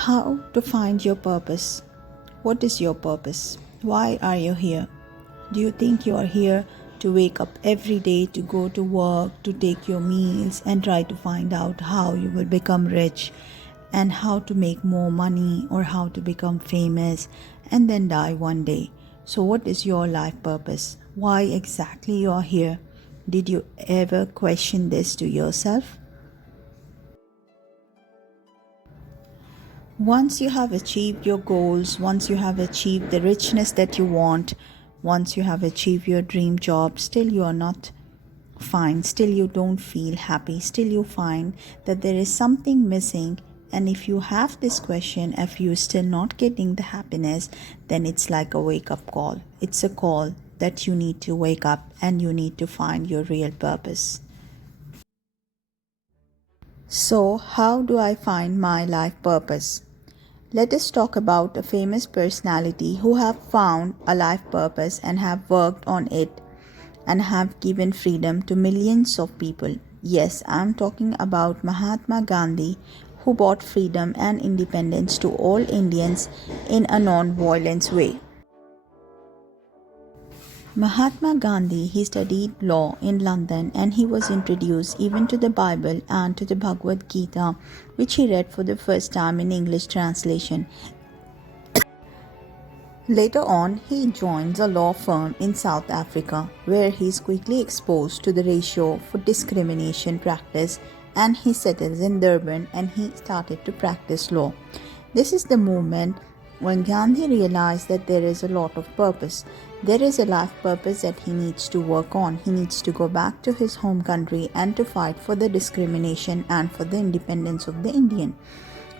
How to find your purpose? What is your purpose? Why are you here? Do you think you are here to wake up every day, to go to work, to take your meals, and try to find out how you will become rich and how to make more money or how to become famous and then die one day? So, what is your life purpose? Why exactly you are here? Did you ever question this to yourself? Once you have achieved your goals, once you have achieved the richness that you want, once you have achieved your dream job, still you are not fine, still you don't feel happy, still you find that there is something missing. And if you have this question, if you're still not getting the happiness, then it's like a wake up call. It's a call that you need to wake up and you need to find your real purpose. So, how do I find my life purpose? Let us talk about a famous personality who have found a life purpose and have worked on it and have given freedom to millions of people. Yes, I am talking about Mahatma Gandhi, who brought freedom and independence to all Indians in a non-violent way. Mahatma Gandhi, he studied law in London and he was introduced even to the Bible and to the Bhagavad Gita, which he read for the first time in English translation. Later on, he joins a law firm in South Africa, where he is quickly exposed to the ratio for discrimination practice, and he settles in Durban and he started to practice law. This is the moment when Gandhi realized that there is a lot of purpose. There is a life purpose that he needs to work on. He needs to go back to his home country and to fight for the discrimination and for the independence of the Indian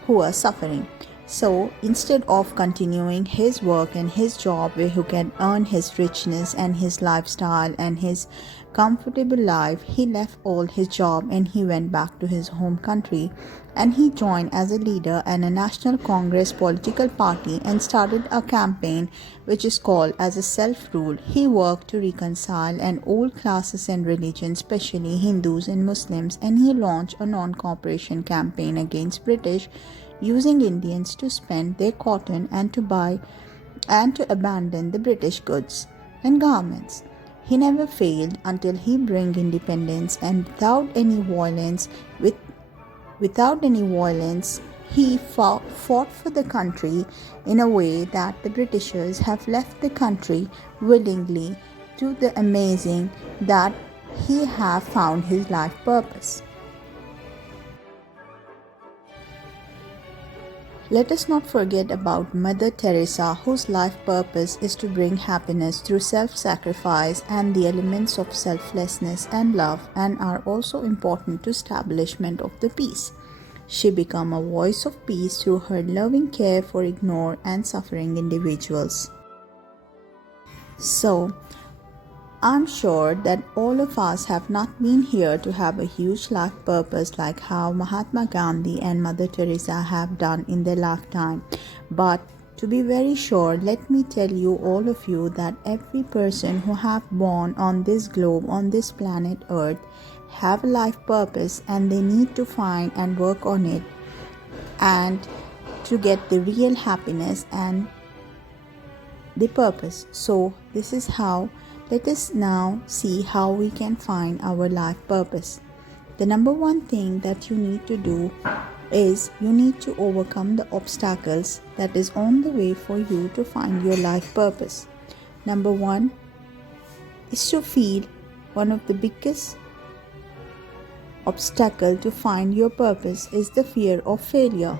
who are suffering. So instead of continuing his work and his job where he can earn his richness and his lifestyle and his comfortable life, he left all his job and he went back to his home country and he joined as a leader in a National Congress political party and started a campaign which is called as a self-rule. He worked to reconcile and all classes and religions, especially Hindus and Muslims, and he launched a non-cooperation campaign against British, using Indians to spend their cotton and to buy and to abandon the British goods and garments. He never failed until he bring independence, and without any violence, he fought for the country in a way that the Britishers have left the country willingly, to the amazing that he have found his life purpose. Let us not forget about Mother Teresa, whose life purpose is to bring happiness through self-sacrifice, and the elements of selflessness and love and are also important to establishment of the peace. She became a voice of peace through her loving care for ignored and suffering individuals. So, I'm sure that all of us have not been here to have a huge life purpose like how Mahatma Gandhi and Mother Teresa have done in their lifetime. But to be very sure, let me tell you, all of you, that every person who have born on this globe, on this planet Earth, have a life purpose and they need to find and work on it and to get the real happiness and the purpose. So this is how. Let us now see how we can find our life purpose. The number one thing that you need to do is you need to overcome the obstacles that is on the way for you to find your life purpose. Number one is to feel one of the biggest obstacle to find your purpose is the fear of failure.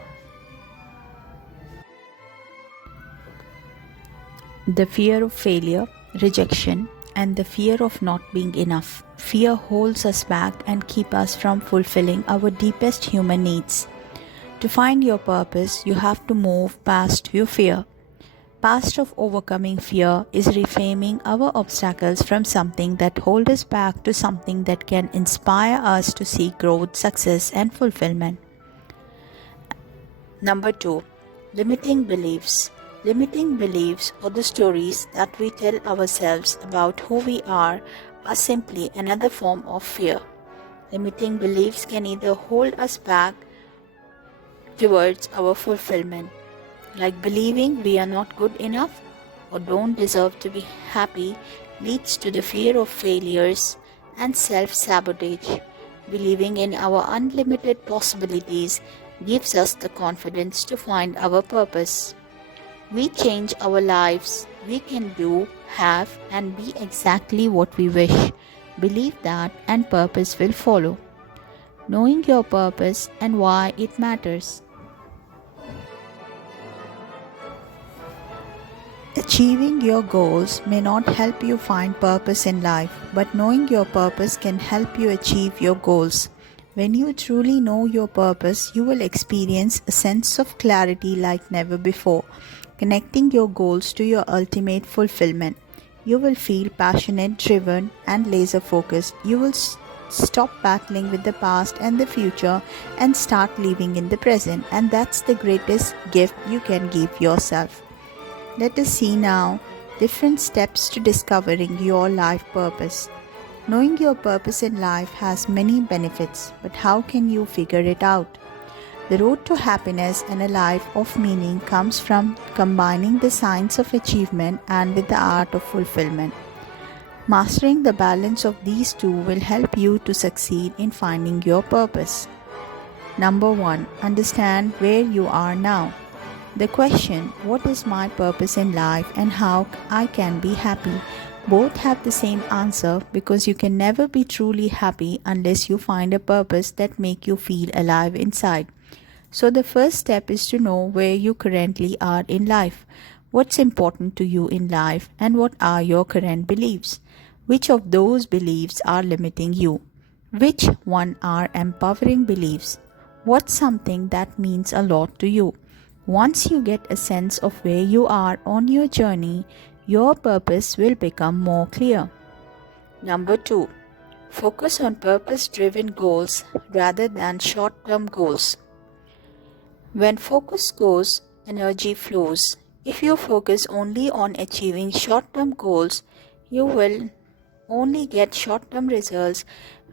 The fear of failure, rejection, and the fear of not being enough. Fear holds us back and keep us from fulfilling our deepest human needs. To find your purpose, you have to move past your fear. Past of overcoming fear is reframing our obstacles from something that holds us back to something that can inspire us to seek growth, success, and fulfillment. Number 2, limiting beliefs. Limiting beliefs, or the stories that we tell ourselves about who we are simply another form of fear. Limiting beliefs can either hold us back towards our fulfillment, like believing we are not good enough or don't deserve to be happy, leads to the fear of failures and self sabotage. Believing in our unlimited possibilities gives us the confidence to find our purpose. We change our lives. We can do, have, and be exactly what we wish. Believe that, and purpose will follow. Knowing your purpose and why it matters. Achieving your goals may not help you find purpose in life, but knowing your purpose can help you achieve your goals. When you truly know your purpose, you will experience a sense of clarity like never before, connecting your goals to your ultimate fulfillment. You will feel passionate, driven, and laser focused. You will stop battling with the past and the future and start living in the present, and that's the greatest gift you can give yourself. Let us see now different steps to discovering your life purpose. Knowing your purpose in life has many benefits, but how can you figure it out? The road to happiness and a life of meaning comes from combining the science of achievement and with the art of fulfillment. Mastering the balance of these two will help you to succeed in finding your purpose. Number 1. Understand where you are now. The question, what is my purpose in life and how I can be happy, both have the same answer, because you can never be truly happy unless you find a purpose that make you feel alive inside. So the first step is to know where you currently are in life, what's important to you in life, and what are your current beliefs. Which of those beliefs are limiting you? Which one are empowering beliefs? What's something that means a lot to you? Once you get a sense of where you are on your journey, your purpose will become more clear. Number 2. Focus on purpose-driven goals rather than short-term goals. When focus goes, energy flows. If you focus only on achieving short-term goals, you will only get short-term results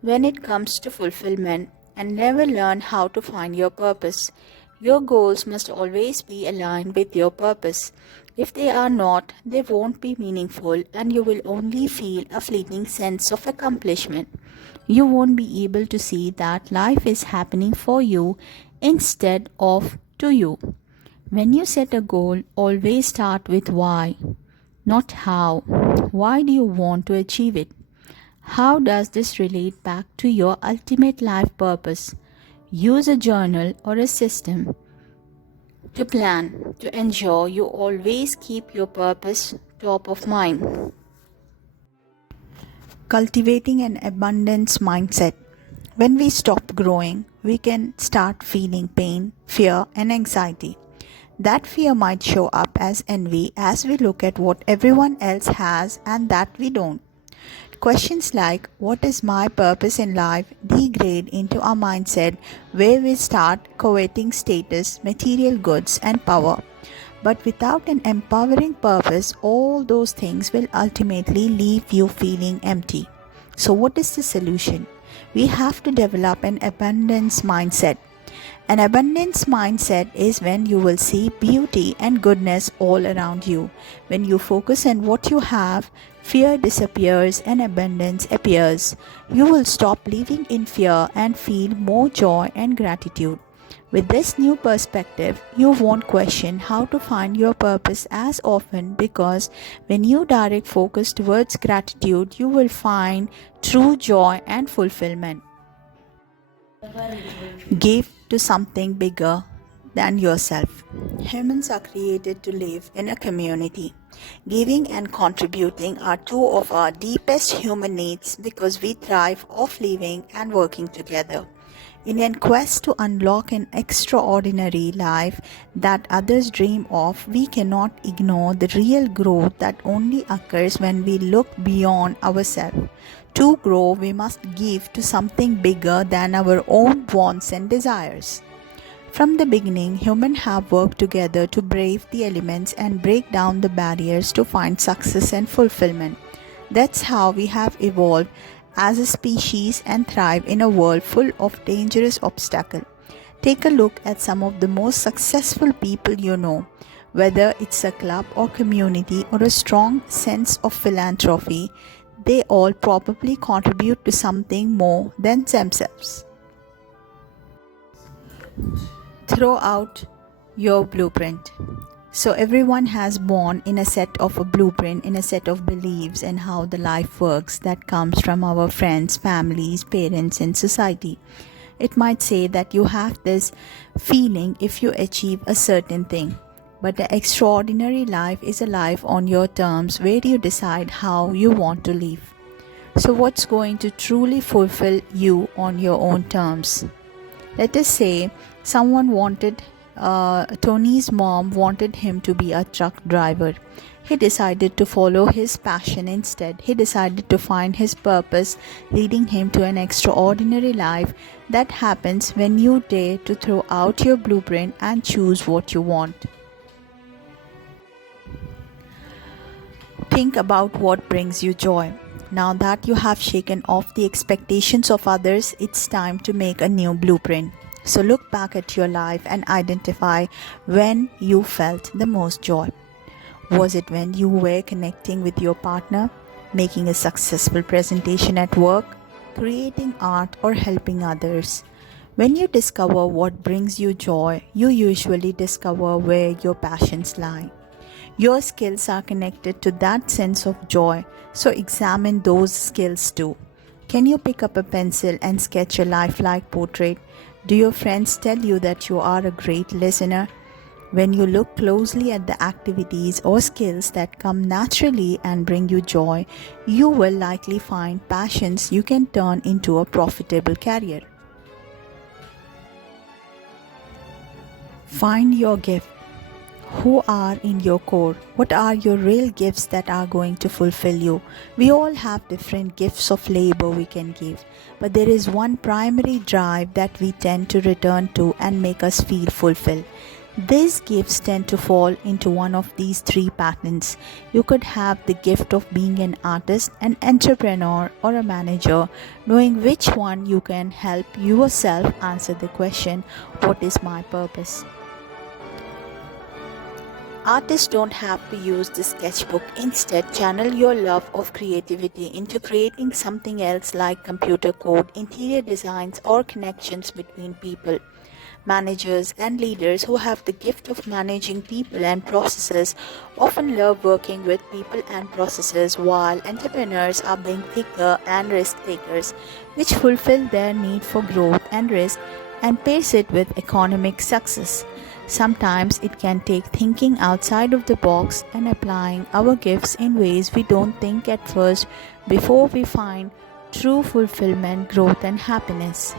when it comes to fulfillment and never learn how to find your purpose. Your goals must always be aligned with your purpose. If they are not, they won't be meaningful and you will only feel a fleeting sense of accomplishment. You won't be able to see that life is happening for you instead of to you. When you set a goal, always start with why, not how. Why do you want to achieve it? How does this relate back to your ultimate life purpose? Use a journal or a system to plan, to ensure you always keep your purpose top of mind. Cultivating an abundance mindset. When we stop growing, we can start feeling pain, fear, and anxiety. That fear might show up as envy as we look at what everyone else has and that we don't. Questions like, what is my purpose in life, degrade into a mindset where we start coveting status, material goods, and power. But without an empowering purpose, all those things will ultimately leave you feeling empty. So, what is the solution? We have to develop an abundance mindset. An abundance mindset is when you will see beauty and goodness all around you. When you focus on what you have, fear disappears and abundance appears. You will stop living in fear and feel more joy and gratitude. With this new perspective, you won't question how to find your purpose as often, because when you direct focus towards gratitude, you will find true joy and fulfillment. Give to something bigger than yourself. Humans are created to live in a community. Giving and contributing are two of our deepest human needs because we thrive off living and working together. In a quest to unlock an extraordinary life that others dream of, we cannot ignore the real growth that only occurs when we look beyond ourselves. To grow, we must give to something bigger than our own wants and desires. From the beginning, humans have worked together to brave the elements and break down the barriers to find success and fulfillment. That's how we have evolved as a species and thrive in a world full of dangerous obstacles. Take a look at some of the most successful people you know. Whether it's a club or community or a strong sense of philanthropy, they all probably contribute to something more than themselves. Throw out your blueprint. So everyone has born in a set of a blueprint, in a set of beliefs and how the life works that comes from our friends, families, parents and society. It might say that you have this feeling if you achieve a certain thing. But the extraordinary life is a life on your terms where you decide how you want to live. So what's going to truly fulfill you on your own terms? Let us say Tony's mom wanted him to be a truck driver. He decided to follow his passion instead. He decided to find his purpose, leading him to an extraordinary life that happens when you dare to throw out your blueprint and choose what you want. Think about what brings you joy. Now that you have shaken off the expectations of others, it's time to make a new blueprint. So look back at your life and identify when you felt the most joy. Was it when you were connecting with your partner, making a successful presentation at work, creating art, or helping others? When you discover what brings you joy, you usually discover where your passions lie. Your skills are connected to that sense of joy, so examine those skills too. Can you pick up a pencil and sketch a lifelike portrait? Do your friends tell you that you are a great listener? When you look closely at the activities or skills that come naturally and bring you joy, you will likely find passions you can turn into a profitable career. Find your gift. Who are in your core? What are your real gifts that are going to fulfill you? We all have different gifts of labor we can give, but there is one primary drive that we tend to return to and make us feel fulfilled. These gifts tend to fall into one of these three patterns. You could have the gift of being an artist, an entrepreneur, or a manager. Knowing which one you can help yourself answer the question, what is my purpose? Artists don't have to use the sketchbook. Instead, channel your love of creativity into creating something else like computer code, interior designs, or connections between people. Managers and leaders who have the gift of managing people and processes often love working with people and processes, while entrepreneurs are being thinker and risk takers, which fulfill their need for growth and risk and pace it with economic success. Sometimes it can take thinking outside of the box and applying our gifts in ways we don't think at first before we find true fulfillment, growth, and happiness.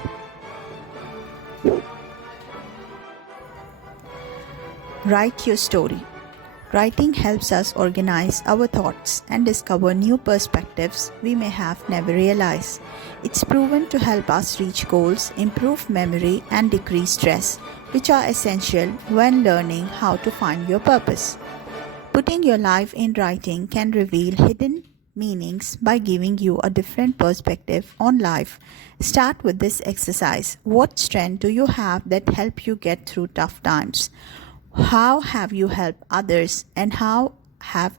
Write your story. Writing helps us organize our thoughts and discover new perspectives we may have never realized. It's proven to help us reach goals, improve memory, and decrease stress, which are essential when learning how to find your purpose. Putting your life in writing can reveal hidden meanings by giving you a different perspective on life. Start with this exercise. What strength do you have that help you get through tough times? How have you helped others, and how have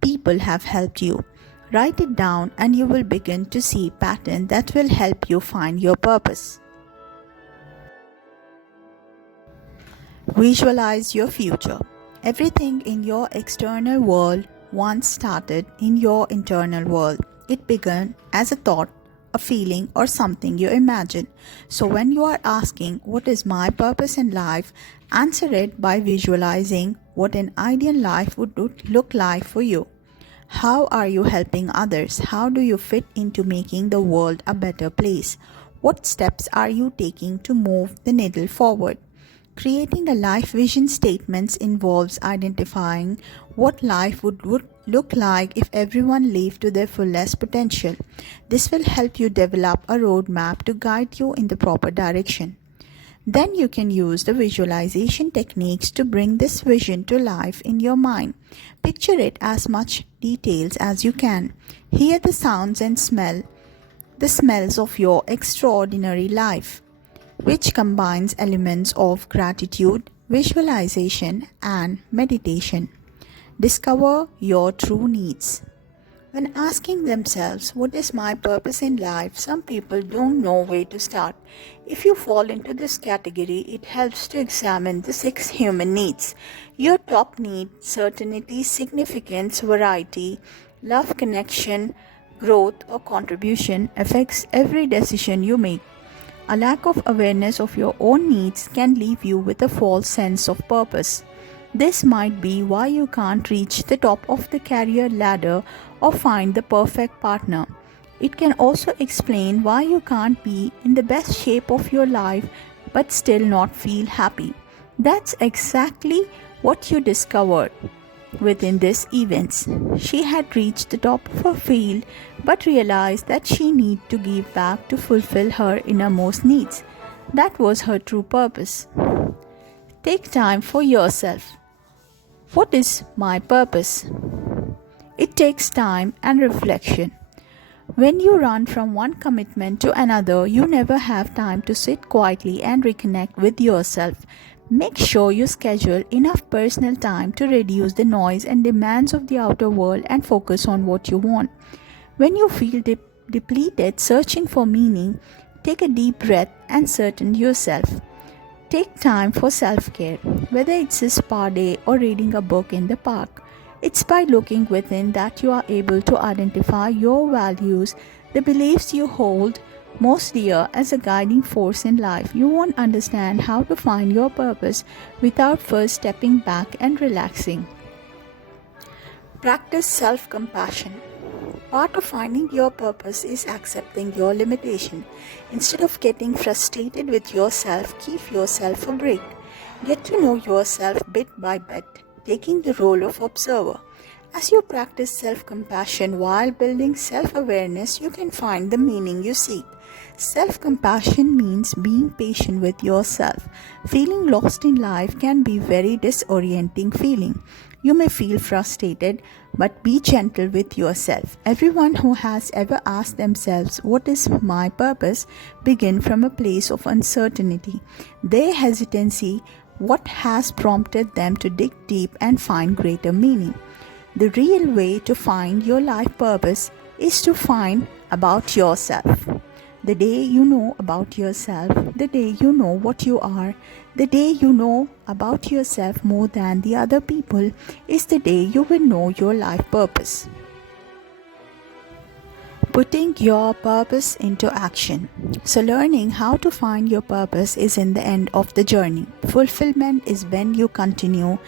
people have helped you? Write it down and you will begin to see patterns that will help you find your purpose. Visualize your future. Everything in your external world once started in your internal world. It began as a thought, a feeling, or something you imagine. So when you are asking, what is my purpose in life? Answer it by visualizing what an ideal life would look like for you. How are you helping others? How do you fit into making the world a better place? What steps are you taking to move the needle forward? Creating a life vision statement involves identifying what life would look like if everyone lived to their fullest potential. This will help you develop a roadmap to guide you in the proper direction. Then you can use the visualization techniques to bring this vision to life in your mind. Picture it as much details as you can. Hear the sounds and smell the smells of your extraordinary life. which combines elements of gratitude, visualization, and meditation. Discover your true needs. When asking themselves, what is my purpose in life, some people don't know where to start. If you fall into this category, it helps to examine the 6 human needs. Your top need: certainty, significance, variety, love, connection, growth, or contribution, affects every decision you make. A lack of awareness of your own needs can leave you with a false sense of purpose. This might be why you can't reach the top of the career ladder or find the perfect partner. It can also explain why you can't be in the best shape of your life but still not feel happy. That's exactly what you discovered within these events. She had reached the top of her field but realized that she needed to give back to fulfill her innermost needs. That was her true purpose. Take time for yourself. What is my purpose? It takes time and reflection. When you run from one commitment to another, you never have time to sit quietly and reconnect with yourself. Make sure you schedule enough personal time to reduce the noise and demands of the outer world and focus on what you want. When you feel depleted, searching for meaning, take a deep breath and certain yourself. Take time for self-care, whether it's a spa day or reading a book in the park. It's by looking within that you are able to identify your values, the beliefs you hold most dear as a guiding force in life. You won't understand how to find your purpose without first stepping back and relaxing. Practice self-compassion. Part of finding your purpose is accepting your limitation. Instead of getting frustrated with yourself, give yourself a break. Get to know yourself bit by bit, taking the role of observer. As you practice self-compassion while building self-awareness, you can find the meaning you seek. Self-compassion means being patient with yourself. Feeling lost in life can be very disorienting feeling. You may feel frustrated, but be gentle with yourself. Everyone who has ever asked themselves, what is my purpose, begin from a place of uncertainty. Their hesitancy, what has prompted them to dig deep and find greater meaning. The real way to find your life purpose is to find about yourself. The day you know about yourself, the day you know what you are, the day you know about yourself more than the other people, is the day you will know your life purpose. Putting your purpose into action. So learning how to find your purpose is in the end of the journey. Fulfillment is when you continue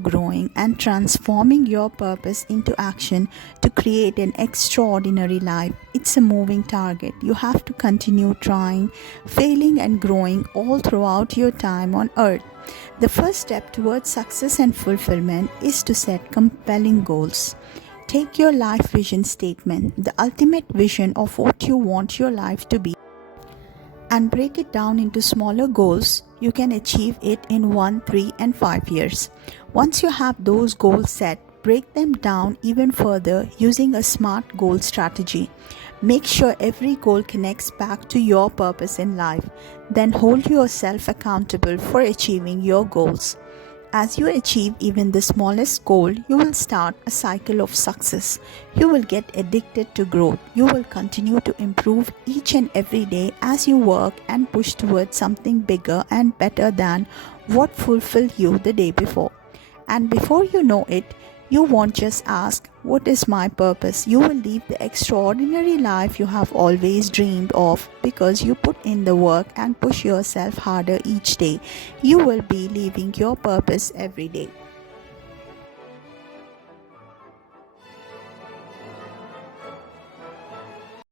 growing and transforming your purpose into action to create an extraordinary life. It's a moving target. You have to continue trying, failing and growing all throughout your time on earth. The first step towards success and fulfillment is to set compelling goals. Take your life vision statement, the ultimate vision of what you want your life to be, and break it down into smaller goals. You can achieve it in 1, 3, and 5 years. Once you have those goals set, break them down even further using a SMART goal strategy. Make sure every goal connects back to your purpose in life. Then hold yourself accountable for achieving your goals. As you achieve even the smallest goal, you will start a cycle of success. You will get addicted to growth. You will continue to improve each and every day as you work and push towards something bigger and better than what fulfilled you the day before. And before you know it, you won't just ask, what is my purpose? You will live the extraordinary life you have always dreamed of because you put in the work and push yourself harder each day. You will be living your purpose every day.